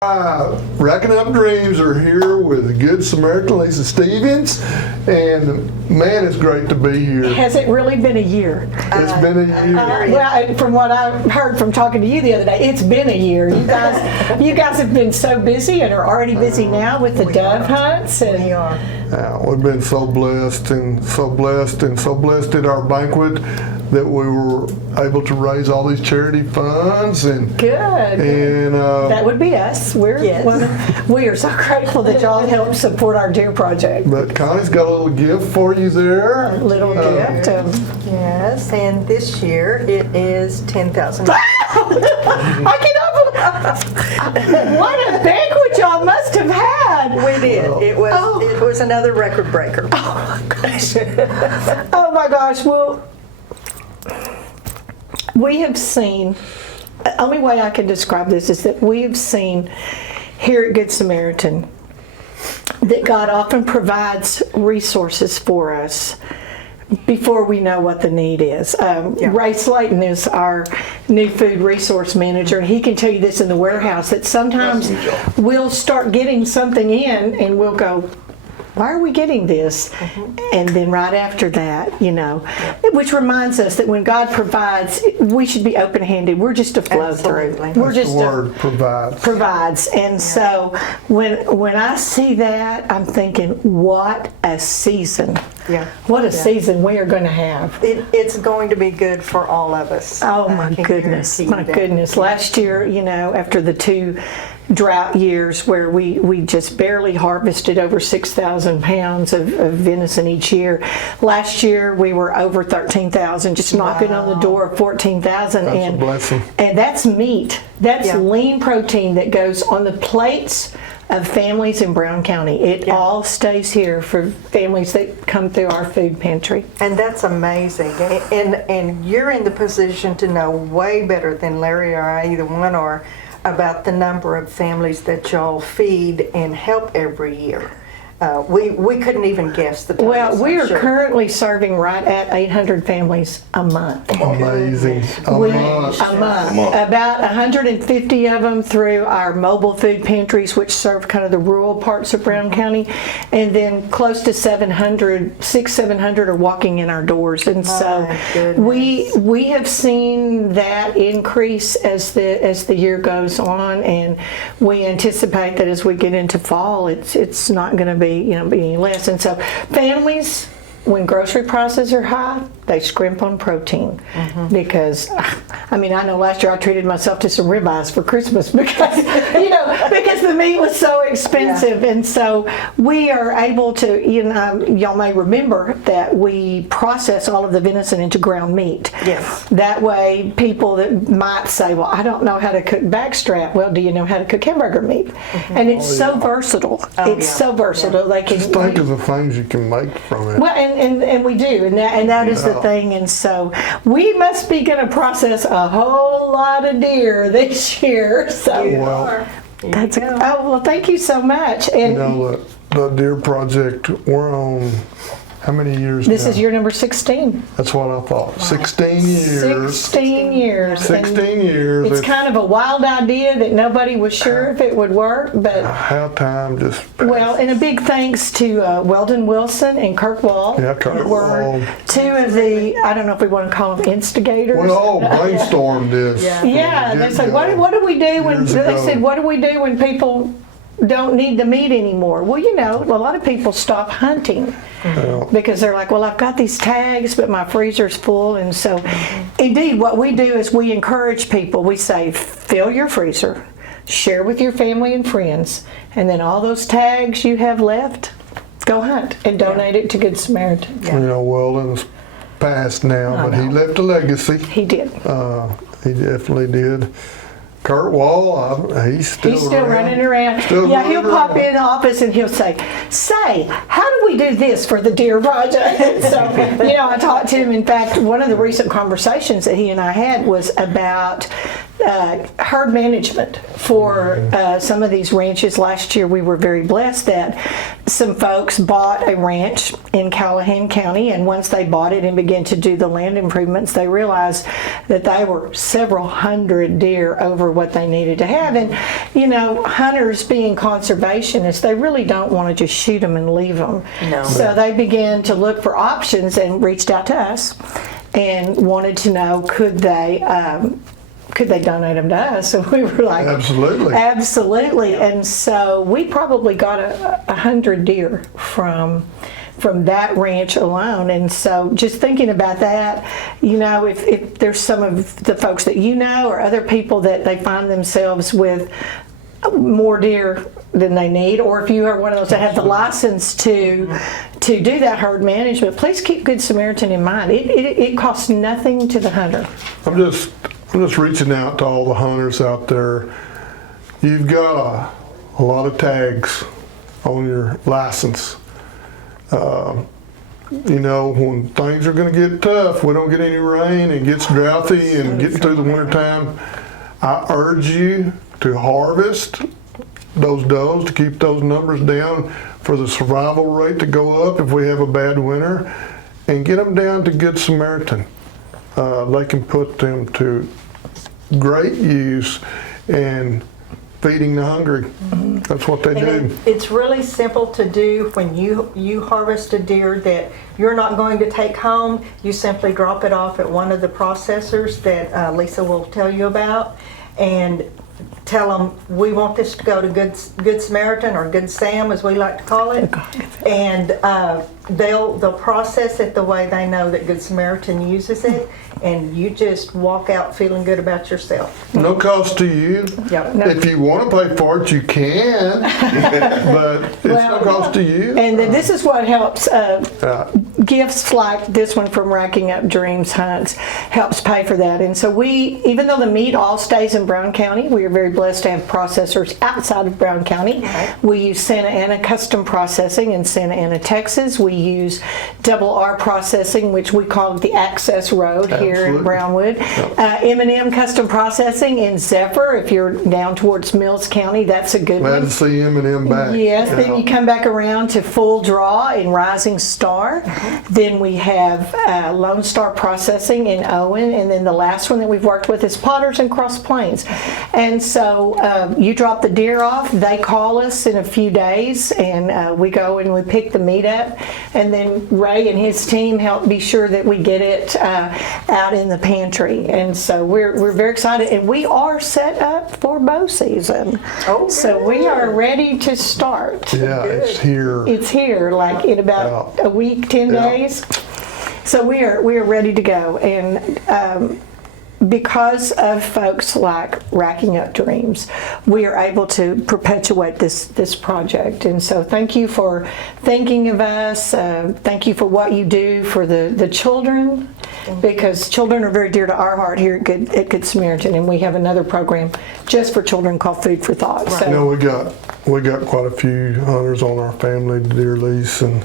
Rackin Up Dreams are here with Good Samaritan Lisa Stevens, and man, it's great to be here. Has it really been a year? It's been a year. Well, from what I heard from talking to you the other day, it's been a year. You guys have been so busy and are already busy now with the dove hunts. And We are. We've been so blessed at our banquet that we were able to raise all these charity funds and good. And That would be us. We are so grateful that y'all helped support our deer project. but Connie's got a little gift for you there. A little gift. Yes, and this year it is $10,000. I cannot believe what a banquet y'all must have had. We did. It was another record breaker. Oh my gosh. Oh my gosh. Well, we have seen, the only way I can describe this is that we have seen here at Good Samaritan that God often provides resources for us before we know what the need is. Ray Slayton is our new food resource manager, and he can tell you this in the warehouse, that sometimes we'll start getting something in and we'll go, why are we getting this? And then right after that, which reminds us that when God provides, we should be open-handed. We're just a flow through. We're That's just the word, provides. And so when I see that, I'm thinking, what a season. Yeah. What a season we are going to have. It's going to be good for all of us. Oh my goodness, my goodness. Last year, after the two drought years where we just barely harvested over 6,000 pounds of venison each year. Last year we were over 13,000, just knocking on the door of 14,000. That's a blessing. And that's meat. That's lean protein that goes on the plates of families in Brown County. It all stays here for families that come through our food pantry. And that's amazing. And you're in the position to know way better than Larry or I, either one, or about the number of families that y'all feed and help every year. We couldn't even guess the totals. Well, we are sure. currently serving right at 800 families a month. Amazing. A month. About 150 of them through our mobile food pantries, which serve kind of the rural parts of Brown County, and then close to 700 are walking in our doors. And so we have seen that increase as the year goes on, and we anticipate that as we get into fall, it's not going to be any less. And so families, when grocery prices are high, they scrimp on protein because, I know last year I treated myself to some ribeyes for Christmas because, because the meat was so expensive. And so we are able to, y'all may remember that we process all of the venison into ground meat. Yes. That way people that might say, well, I don't know how to cook backstrap. Well, do you know how to cook hamburger meat? And it's so versatile. So versatile. They can Just think of the things you can make from it. well, and we do, and that is the thing. And so we must be going to process a whole lot of deer this year. So that's well, thank you so much. And the Deer Project, we're on how many years this now? is year number 16. That's what I thought. 16 years. 16 years. 16 years. It's kind of a wild idea that nobody was sure if it would work, but how time just passes. well, and a big thanks to Weldon Wilson and Kirk Wall. Yeah, Kirk were Wall. two of the, I don't know if we want to call them instigators. We all brainstormed this. Yeah, they said, what do we do when what do we do when people don't need the meat anymore? Well, a lot of people stop hunting because they're like, well, I've got these tags, but my freezer's full. And so, indeed, what we do is we encourage people. We say, fill your freezer, share with your family and friends, and then all those tags you have left, go hunt and donate it to Good Samaritan. Weldon's passed now, but he left a legacy. He did. He definitely did. Kurt Wall, he's still running around. He'll pop in the office and he'll say, how do we do this for the Deer Project? So, I talked to him. In fact, one of the recent conversations that he and I had was about herd management for some of these ranches. Last year we were very blessed that some folks bought a ranch in Callahan County, and once they bought it and began to do the land improvements, they realized that they were several hundred deer over what they needed to have. And hunters being conservationists, they really don't want to just shoot them and leave them. No. So they began to look for options and reached out to us and wanted to know could they donate them to us? And we were like, absolutely. And so we probably got 100 deer from that ranch alone. And so just thinking about that, if there's some of the folks that or other people that they find themselves with more deer than they need, or if you are one of those that have the license to do that herd management, please keep Good Samaritan in mind. It costs nothing to the hunter. I'm just reaching out to all the hunters out there. You've got a lot of tags on your license. When things are going to get tough, we don't get any rain, it gets drouthy and getting through the wintertime, I urge you to harvest those does to keep those numbers down for the survival rate to go up if we have a bad winter, and get them down to Good Samaritan. They can put them to great use in feeding the hungry. Mm-hmm. That's what they do. It's really simple to do when you harvest a deer that you're not going to take home. You simply drop it off at one of the processors that Lisa will tell you about, and tell them we want this to go to Good Samaritan, or Good Sam as we like to call it, and they'll process it the way they know that Good Samaritan uses it, and you just walk out feeling good about yourself. No cost to you. Yep. No. If you want to pay for it, you can, but it's no cost to you. And then this is what helps. Gifts like this one from Rackin Up Dreams Hunts helps pay for that. And so even though the meat all stays in Brown County, we are very blessed to have processors outside of Brown County. Okay. We use Santa Ana Custom Processing in Santa Ana, Texas. We use Double R Processing, which we call it the Access Road here in Brownwood. Yep. M&M Custom Processing in Zephyr. If you're down towards Mills County, that's a good one. Glad to see M&M back. Yes, then you come back around to Full Draw in Rising Star. Then we have Lone Star Processing in Owen, and then the last one that we've worked with is Potters in Cross Plains. And so you drop the deer off, they call us in a few days, and we go and we pick the meat up, and then Ray and his team help be sure that we get it out in the pantry. And so we're very excited, and we are set up for bow season. Oh, so we are ready to start. Yeah, it's here. It's here, like in about a week, 10 days. So we are ready to go, and because of folks like Racking Up Dreams, we are able to perpetuate this project. And so thank you for thinking of us. Thank you for what you do for the children, because children are very dear to our heart here at Good Samaritan, and we have another program just for children called Food for Thought. Right. So, we got quite a few hunters on our family deer lease, and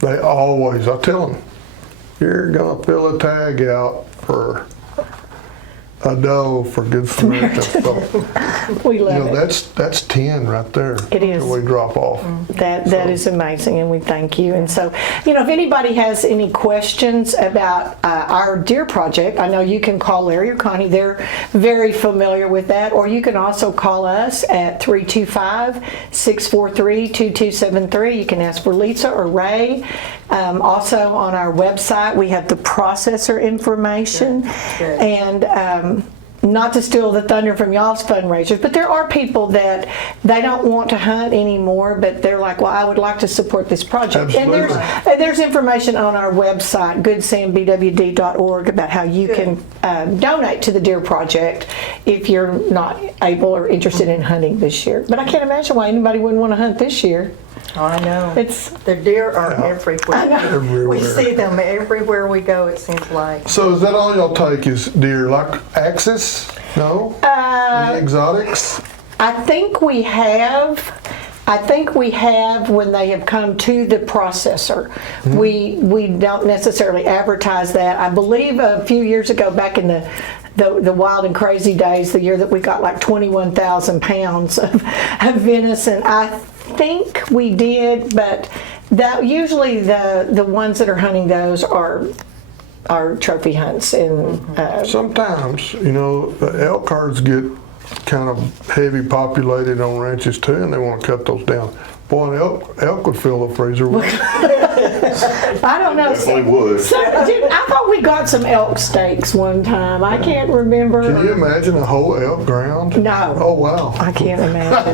they always, I tell them, you're gonna fill a tag out for a doe for Good Samaritan. So, we love it. That's 10 right there. It is. That we drop off. That is amazing, and we thank you. And so, if anybody has any questions about our deer project, I know you can call Larry or Connie. They're very familiar with that. Or you can also call us at 325-643-2273. You can ask for Lisa or Ray. Also on our website, we have the processor information. Good. And not to steal the thunder from y'all's fundraisers, but there are people that they don't want to hunt anymore, but they're like, well, I would like to support this project. Absolutely. And there's information on our website, goodsambwd.org, about how you can donate to the Deer Project if you're not able or interested in hunting this year. But I can't imagine why anybody wouldn't want to hunt this year. Oh, I know. The deer are everywhere. Everywhere. We see them everywhere we go, it seems like. So is that all y'all take is deer? Like axis? No? Any exotics? I think we have when they have come to the processor. Mm-hmm. We don't necessarily advertise that. I believe a few years ago, back in the the wild and crazy days, the year that we got like 21,000 pounds of venison. I think we did, but that usually the ones that are hunting those are trophy hunts. And Sometimes, the elk herds get kind of heavy populated on ranches too, and they want to cut those down. Boy, an elk would fill the freezer with. I don't know. Definitely would. I thought we got some elk steaks one time. I can't remember. Can you imagine a whole elk ground? No. Oh, wow. I can't imagine.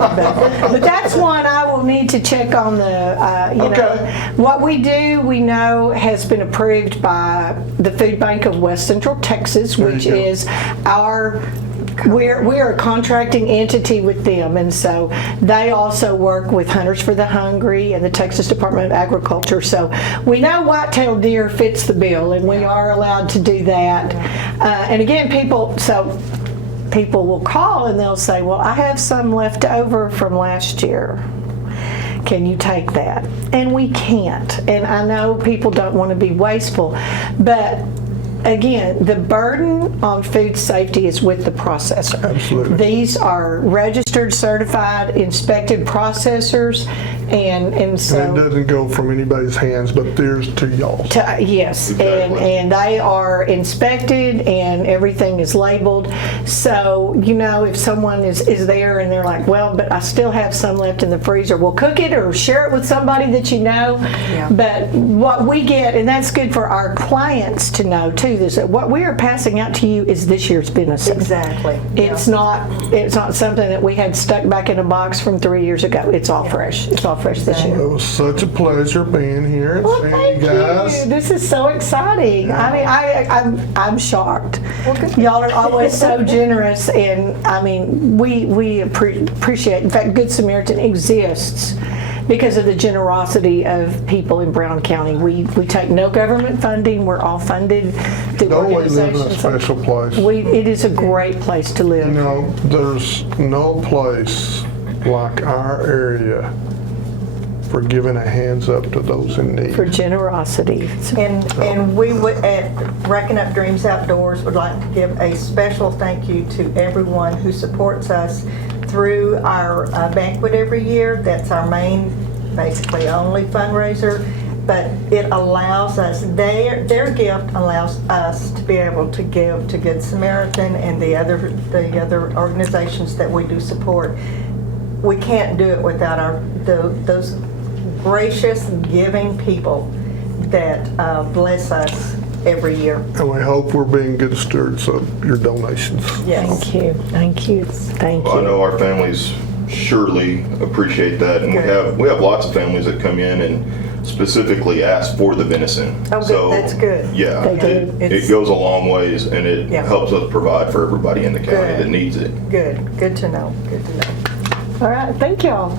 But that's one I will need to check on Okay. what we do, we know has been approved by the Food Bank of West Central Texas, which you go. is we're a contracting entity with them, and so they also work with Hunters for the Hungry and the Texas Department of Agriculture. So we know white-tailed deer fits the bill, and we are allowed to do that. And again, people will call and they'll say, well, I have some left over from last year. Can you take that? And we can't. And I know people don't want to be wasteful, but again, the burden on food safety is with the processor. Absolutely. These are registered, certified, inspected processors, and so. And it doesn't go from anybody's hands but theirs to y'all. Yes, Exactly. and they are inspected and everything is labeled. So, if someone is there and they're like, well, but I still have some left in the freezer, well, cook it or share it with somebody that you know. Yeah. But what we get, and that's good for our clients to know too, is that what we are passing out to you is this year's venison. Exactly. It's not something that we had stuck back in a box from 3 years ago. It's all fresh. It's all fresh this year. It was such a pleasure being here and Well, seeing thank you guys. you. This is so exciting. I mean, I'm shocked. Y'all are always so generous, and I mean, we appreciate. In fact, Good Samaritan exists because of the generosity of people in Brown County. We take no government funding. We're all funded through Don't we live in a organizations. special place? It is a great place to live. There's no place like our area for giving a hands up to those in need. For generosity. And we would, at Rackin Up Dreams Outdoors, would like to give a special thank you to everyone who supports us through our banquet every year. That's our main, basically only fundraiser. But it allows us, their gift allows us to be able to give to Good Samaritan and the other organizations that we do support. We can't do it without those gracious, giving people that bless us every year. And we hope we're being good stewards of your donations. Yes. Thank you. Thank you. Thank Well, I you. know our families surely appreciate that, and Good. we have lots of families that come in and specifically ask for the venison. Oh, good. That's good. Yeah, They do. it goes a long ways, and it Yeah. helps us provide for everybody in the county Good. that needs it. Good to know. Good to know. All right. Thank y'all.